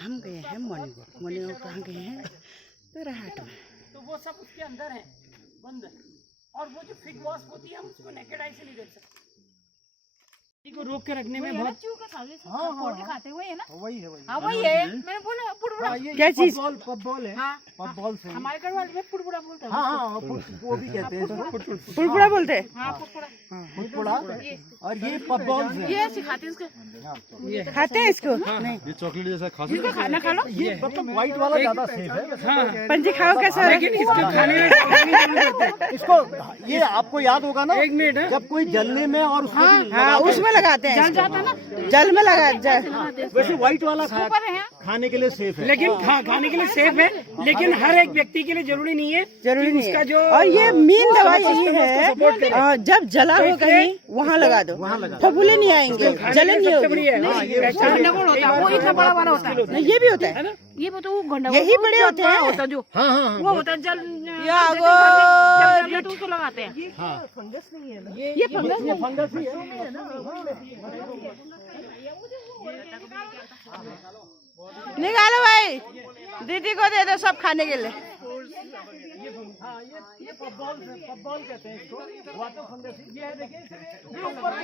हम गए हैं मॉर्निंग कहाँ गए हैं राहट में, तो वो सब उसके अंदर है बंद। और वो जो फिग वॉस्प होती है हम उसको नेकेड आई से नहीं देख सकते, को रोक के रखने में बहुत खाते हुए है ना, वही है हाँ वही है। मैंने बोला पुड़पुड़ा क्या चीज पब बॉल है। हाँ पब बॉल से हमारे घर वाले में पुड़पुड़ा बोलते हैं। हाँ वो भी कहते हैं पुड़पुड़ा बोलते हैं। हाँ पुड़पुड़ा फुटपुड़ा। और ये पब बॉल है, ये सिखाते हैं इसको, खाते हैं इसको नहीं, ये चॉकलेट जैसा खाते इसको खाना खा लो। ये मतलब व्हाइट वाला ज्यादा सेफ है। पंजी खाओ कैसा है? इसको खाने में इसको ये आपको याद होगा ना, एक मिनट जब कोई जलने में और हाँ उसमें लगाते हैं, जल जाता ना जल में लगा वैसे व्हाइट वाला ऊपर है। खाने के लिए सेफ है। लेकिन खाने के लिए सेफ है, लेकिन हर एक व्यक्ति के लिए जरूरी नहीं है। जरूरी नहीं उसका है। जो और ये मेन दवा यही है, जब जला हो कहीं वहाँ लगा दो, फफूले नहीं आएंगे, जलन नहीं होगी। गंडागुण होता है वो इतना बड़ा वाला होता है। नहीं ये भी होता है, ये तो वो गंडागुण यही बड़े होते हैं। होता जो हाँ वो होता है जल जब उसको लगाते हैं। फंगस नहीं है ना, ये फंगस ये फंगस ही है। निकालो भाई, दीदी को दे दो सब खाने के लिए। ये पब बॉल कहते हैं इसको, वाटर फंगस। ये है देखिए,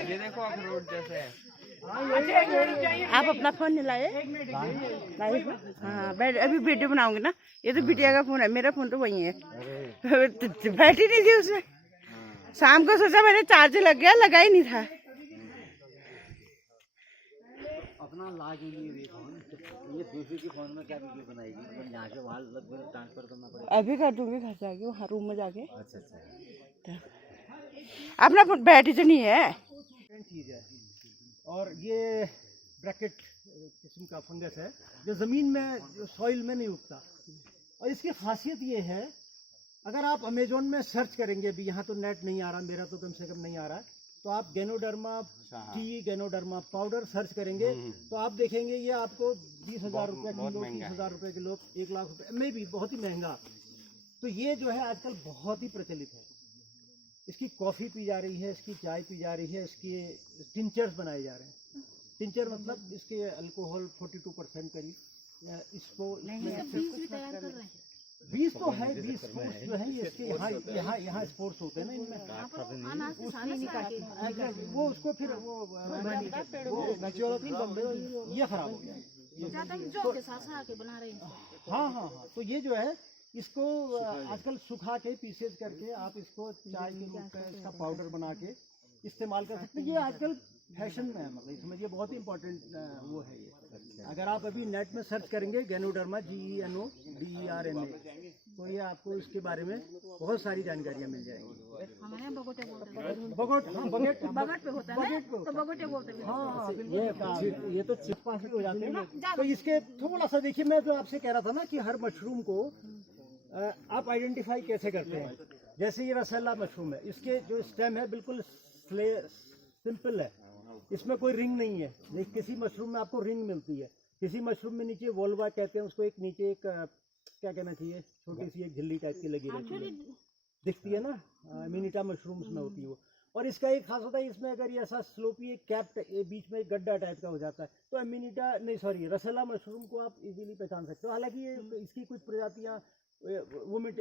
ये देखो अखरोट जैसे है। आप अपना फोन नहीं लाए? हाँ अभी वीडियो बनाऊंगी ना, ये तो बिटिया का फोन है, मेरा फोन तो वही है। बैठी नहीं थी उसमें, शाम को सोचा मैंने चार्ज लग गया, लगा ही नहीं था। अपना लाज ही नहीं फोन, ये दूसरे के फोन में क्या वीडियो बनाएगी? मतलब यहाँ से वहाँ ट्रांसफर करना पड़ेगा। अभी कर दूंगी घर जाके, वहाँ रूम में जाके। अच्छा अपना फोन बैटरी तो नहीं है। चीज है। और ये ब्रैकेट किस्म का फंगस है जो ज़मीन में, जो सॉइल में नहीं उगता। और इसकी खासियत ये है, अगर आप अमेजोन में सर्च करेंगे, अभी यहाँ तो नेट नहीं आ रहा, मेरा तो कम से कम नहीं आ रहा, तो आप ganoderma T, ganoderma powder search करेंगे तो आप देखेंगे ये आपको 20,000 रुपये किलो, 30,000 रुपये किलो, 1 लाख रुपये में भी बहुत ही महंगा। तो ये जो है आजकल बहुत ही प्रचलित है। इसकी कॉफ़ी पी जा रही है, इसकी चाय पी जा रही है, इसके टिंचर्स बनाए जा रहे हैं। टिंचर मतलब इसके अल्कोहल 42% करीब, इसको बीज तो है, 20 स्पोर्ट्स जो है ये इसके यहाँ स्पोर्ट्स होते हैं ना इनमें, वो उसको फिर वो ये खराब हो गया। हाँ, तो ये जो है इसको आजकल सुखा के पीसेज करके आप इसको चाय के रूप में इसका पाउडर बना के इस्तेमाल कर सकते हैं। ये आजकल फैशन में है, मतलब इसमें ये बहुत ही इंपॉर्टेंट वो है ये। अगर आप अभी नेट में सर्च करेंगे गैनोडर्मा GENODERMA, तो ये आपको इसके बारे में बहुत सारी जानकारियाँ मिल जाएंगी। बगोट, हाँ बगेट पे होता है, तो बगोटे बोलते हैं। हाँ ये तो चिपपास भी हो जाते हैं ना। तो इसके थोड़ा सा देखिए, मैं तो आपसे कह रहा था ना कि हर मशरूम को आप आइडेंटिफाई कैसे करते हैं। जैसे ये रसेला मशरूम है, इसके जो स्टेम है बिल्कुल सिंपल है, इसमें कोई रिंग नहीं है। किसी मशरूम में आपको रिंग मिलती है, किसी मशरूम में नीचे वोल्वा कहते हैं उसको, एक नीचे एक क्या कहना चाहिए, छोटी सी एक झिल्ली टाइप की लगी रहती है, दिखती है ना, मिनीटा मशरूम्स में होती है वो। और इसका एक खास होता है, इसमें अगर ये ऐसा स्लोपी एक कैप बीच में एक गड्ढा टाइप का हो जाता है, तो अमीनिटा नहीं सॉरी रसेला मशरूम को आप इजीली पहचान सकते हो। हालांकि ये इसकी कुछ प्रजातियाँ वोमिट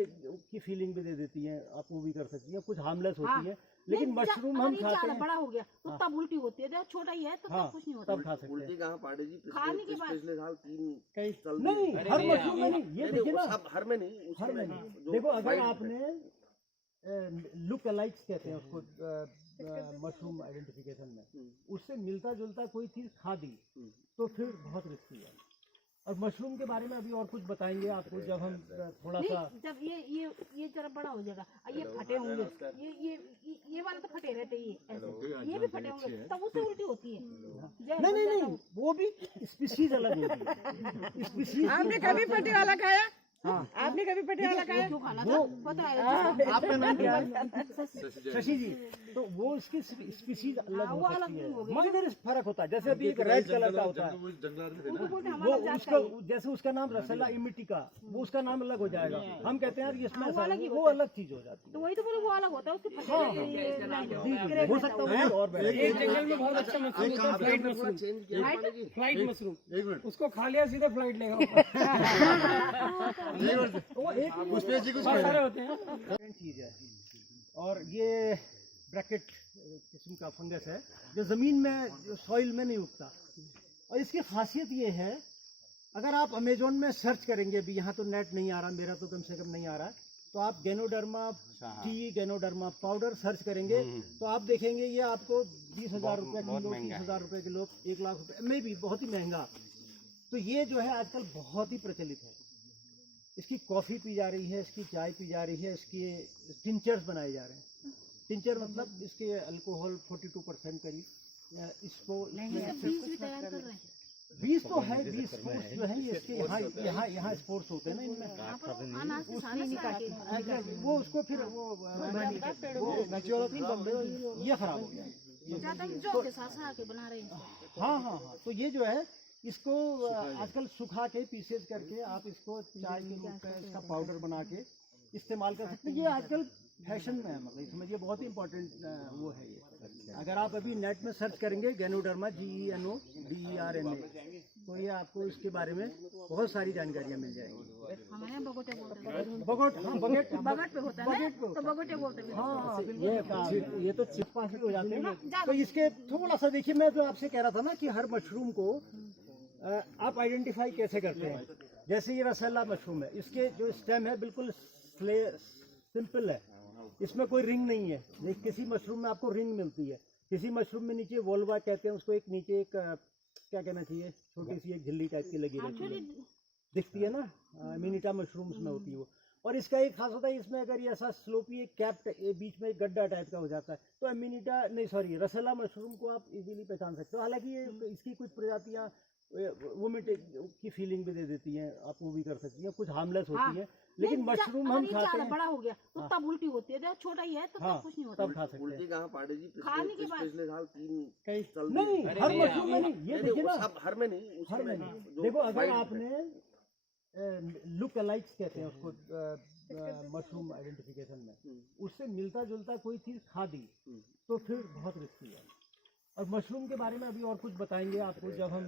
की फीलिंग भी दे देती हैं, आप वो भी कर सकती हैं, कुछ हार्मलेस होती हैं, लेकिन मशरूम हम खाते हैं। बड़ा हो गया तो तब उल्टी होती है, जब छोटा ही है तो तब कुछ नहीं होता, तब खा सकते हैं। उल्टी कहाँ पाड़े जी? खाने के बाद पिछले साल 3 नहीं, हर मशरूम में नहीं, ये देखिए ना, हर में नहीं, हर में नहीं। देखो अगर आपने लुक अलाइक्स कहते हैं उसको मशरूम आइडेंटिफिकेशन में, उससे मिलता जुलता कोई चीज़ खा दी तो फिर बहुत रिस्की है। और मशरूम के बारे में अभी और कुछ बताएंगे आपको जब हम थोड़ा सा, जब ये जरा बड़ा हो जाएगा, ये फटे होंगे, ये वाले तो फटे रहते हैं, ये भी फटे होंगे, तब उससे उल्टी होती है। नहीं, वो भी स्पीशीज अलग होती है। स्पीशीज आपने कभी फटे वाला खाया? आपने कभी पटियाला खाया? जो खाना था पता है आपका नाम क्या है? शशि जी। तो वो इसकी स्पीसीज अलग हो सकती है, माइनर फर्क होता है। जैसे अभी एक रेड कलर का होता है, वो उसका जैसे उसका नाम रसेला इमिटिका, वो उसका नाम अलग हो जाएगा। हम कहते हैं यार इसमें ऐसा है, वो अलग चीज हो जाती तो वही तो बोले वो अलग होता है उसके है। हो सकता है और एक जंगल में बहुत अच्छा मशरूम होता है, फ्लाइट मशरूम। फ्लाइट मशरूम, उसको खा लिया सीधे फ्लाइट लेगा वो एक बहुत सारे होते हैं। चीज है। और ये ब्रैकेट किस्म का फंगस है जो जमीन में, जो सॉइल में नहीं उगता। और इसकी खासियत ये है, अगर आप अमेजोन में सर्च करेंगे, अभी यहाँ तो नेट नहीं आ रहा, मेरा तो कम से कम नहीं आ रहा, तो आप ganoderma T, ganoderma powder search करेंगे तो आप देखेंगे ये आपको 20,000 रुपये किलो, 30,000 रुपये किलो, 1 लाख रुपये में भी बहुत ही महंगा। तो ये जो है आजकल बहुत ही प्रचलित है। इसकी कॉफ़ी पी जा रही है, इसकी चाय पी जा रही है, इसके टिंचर्स बनाए जा रहे हैं। टिंचर मतलब इसके अल्कोहल 42% करीब। इसको बीज तो है, बीज स्पोर्ट्स जो है इसके यहाँ स्पोर्ट्स होते हैं ना इनमें, वो उसको फिर वो ये खराब हो गया। हाँ, तो ये जो है इसको आजकल सुखा के पीसेज करके आप इसको चाय के रूप में इसका पाउडर बना के इस्तेमाल कर सकते हैं। ये आजकल फैशन में है, मतलब समझिए बहुत ही इंपॉर्टेंट वो है ये। अगर आप अभी नेट में सर्च करेंगे गैनोडर्मा GENODERMA, तो ये आपको इसके बारे में बहुत सारी जानकारियाँ मिल जाएंगी। हमारे यहाँ बगोटे बोलते हैं। बगोट, हाँ बगट पे होता है ना, तो बगोटे बोलते हैं। हाँ, ये तो चिपपास भी हो जाते हैं ना। तो इसके थोड़ा सा देखिए, मैं जो आपसे कह रहा था ना कि हर मशरूम को आप आइडेंटिफाई कैसे करते हैं। जैसे ये रसेला मशरूम है, इसके जो स्टेम है बिल्कुल सिंपल है, इसमें कोई रिंग नहीं है। किसी मशरूम में आपको रिंग मिलती है, किसी मशरूम में नीचे वोल्वा कहते हैं उसको, एक नीचे एक क्या कहना चाहिए, छोटी सी एक झिल्ली टाइप की लगी रहती है, दिखती है ना, मिनीटा मशरूम्स में होती है वो। और इसका एक खास होता है, इसमें अगर ये ऐसा स्लोपी एक कैप बीच में एक गड्ढा टाइप का हो जाता है, तो एमिनिटा नहीं सॉरी रसेला मशरूम को आप इजीली पहचान सकते हो। हालांकि ये इसकी कुछ प्रजातियाँ वोमिट की फीलिंग भी दे देती हैं, आप वो भी कर सकती हैं, कुछ हार्मलेस होती हैं, लेकिन मशरूम हम खाते हैं। बड़ा हो गया तो तब उल्टी होती है, जब छोटा ही है तो तब कुछ नहीं होता। तब खा सकते हैं। उल्टी कहाँ पाड़े जी, खाने के बाद पिछले साल 3 चल नहीं, हर मशरूम में नहीं, ये देखिए ना, सब हर में नहीं, हर में नहीं। देखो अगर आपने लुक अलाइक्स कहते हैं उसको मशरूम आइडेंटिफिकेशन में, उससे मिलता जुलता कोई चीज़ खा दी तो फिर बहुत रिस्की है। और मशरूम के बारे में अभी और कुछ बताएंगे आपको जब हम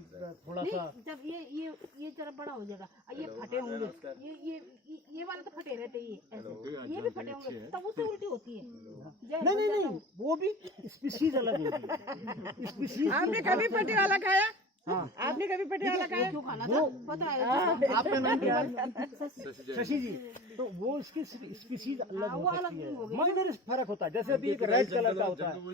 थोड़ा सा, जब ये जरा बड़ा हो जाएगा, ये फटे होंगे, ये वाले तो फटे रहते हैं, ये भी फटे होंगे, तब उससे उल्टी होती है। नहीं, वो भी स्पीसीज अलग होगी। स्पीसीज आपने कभी पटियाला खाया? आपने कभी पटियाला खाया? जो खाना था पता है आपका नाम क्या है? शशि जी। तो वो इसकी स्पीसीज अलग हो सकती है, माइनर फर्क होता है। जैसे अभी एक रेड कलर का होता है, वो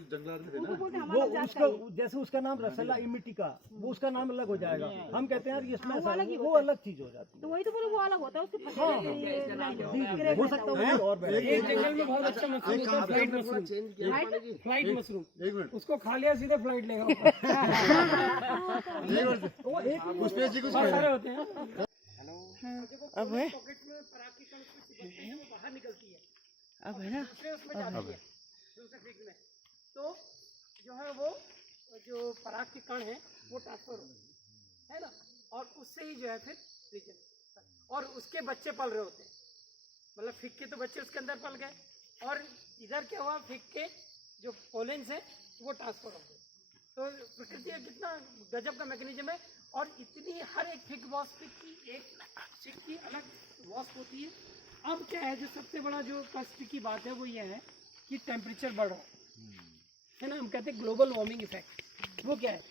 उसका जैसे उसका नाम रसेला इमिटिका, वो उसका नाम अलग हो जाएगा। हम कहते हैं यार इसमें ऐसा है, वो अलग चीज हो जाती है। तो वही तो बोले वो अलग होता है उसके हो सकता है और एक जंगल में बहुत अच्छा मशरूम होता है, फ्लाइट मशरूम। फ्लाइट मशरूम, उसको खा लिया सीधे फ्लाइट लेगा। बहुत सारे होते हैं। अब है, बाहर निकलती है, अब है ना, उसमें जाती है दूसरे फील्ड में, तो जो है वो जो पराग के कण है वो ट्रांसफर है ना, और उससे ही जो है फिर रीजन, और उसके बच्चे पल रहे होते हैं, मतलब फिग के तो बच्चे उसके अंदर पल गए, और इधर क्या हुआ, फिग के जो पोलेंस है वो ट्रांसफर हो गए। तो प्रकृति का कितना गजब का मैकेनिज्म है। और इतनी हर एक फिग वॉस्प की एक फिग की अलग वॉस्प होती है। अब क्या है, जो सबसे बड़ा जो कष्ट की बात है वो ये है कि टेम्परेचर बढ़ रहा है ना, हम कहते हैं ग्लोबल वार्मिंग इफेक्ट। वो क्या है,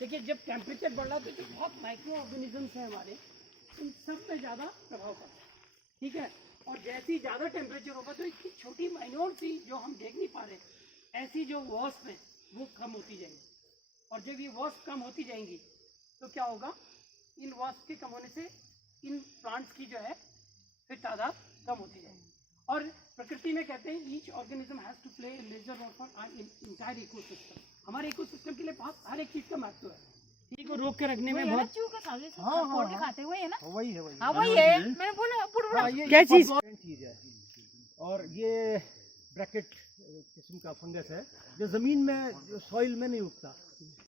देखिए जब टेम्परेचर बढ़ रहा है तो जो बहुत माइक्रो ऑर्गेनिजम्स हैं हमारे, उन सब पे ज़्यादा प्रभाव पड़ता है, ठीक है। और जैसे ही ज़्यादा टेम्परेचर होगा तो इतनी छोटी माइनॉर सी जो हम देख नहीं पा रहे, ऐसी जो वॉस्प है वो कम होती जाएंगी। और जब ये वॉस्प कम होती जाएंगी तो क्या होगा, इन वॉस्प के कम होने से इन प्लांट्स की जो है फिर तादाद कम होती जाएगी। और प्रकृति में कहते हैं each organism has to play major role for entire ecosystem. हमारे इकोसिस्टम के लिए बहुत हर एक चीज़ का महत्व है, को रोक के रखने में बहुत चूहे साले से फोड़ के खाते हुए है ना। वही है वही। हाँ वही है, मैंने बोला बुढ़बुड़ा। क्या चीज? चीज है। और ये ब्रैकेट किस्म का फंगस है जो जमीन में, सॉइल में नहीं उगता।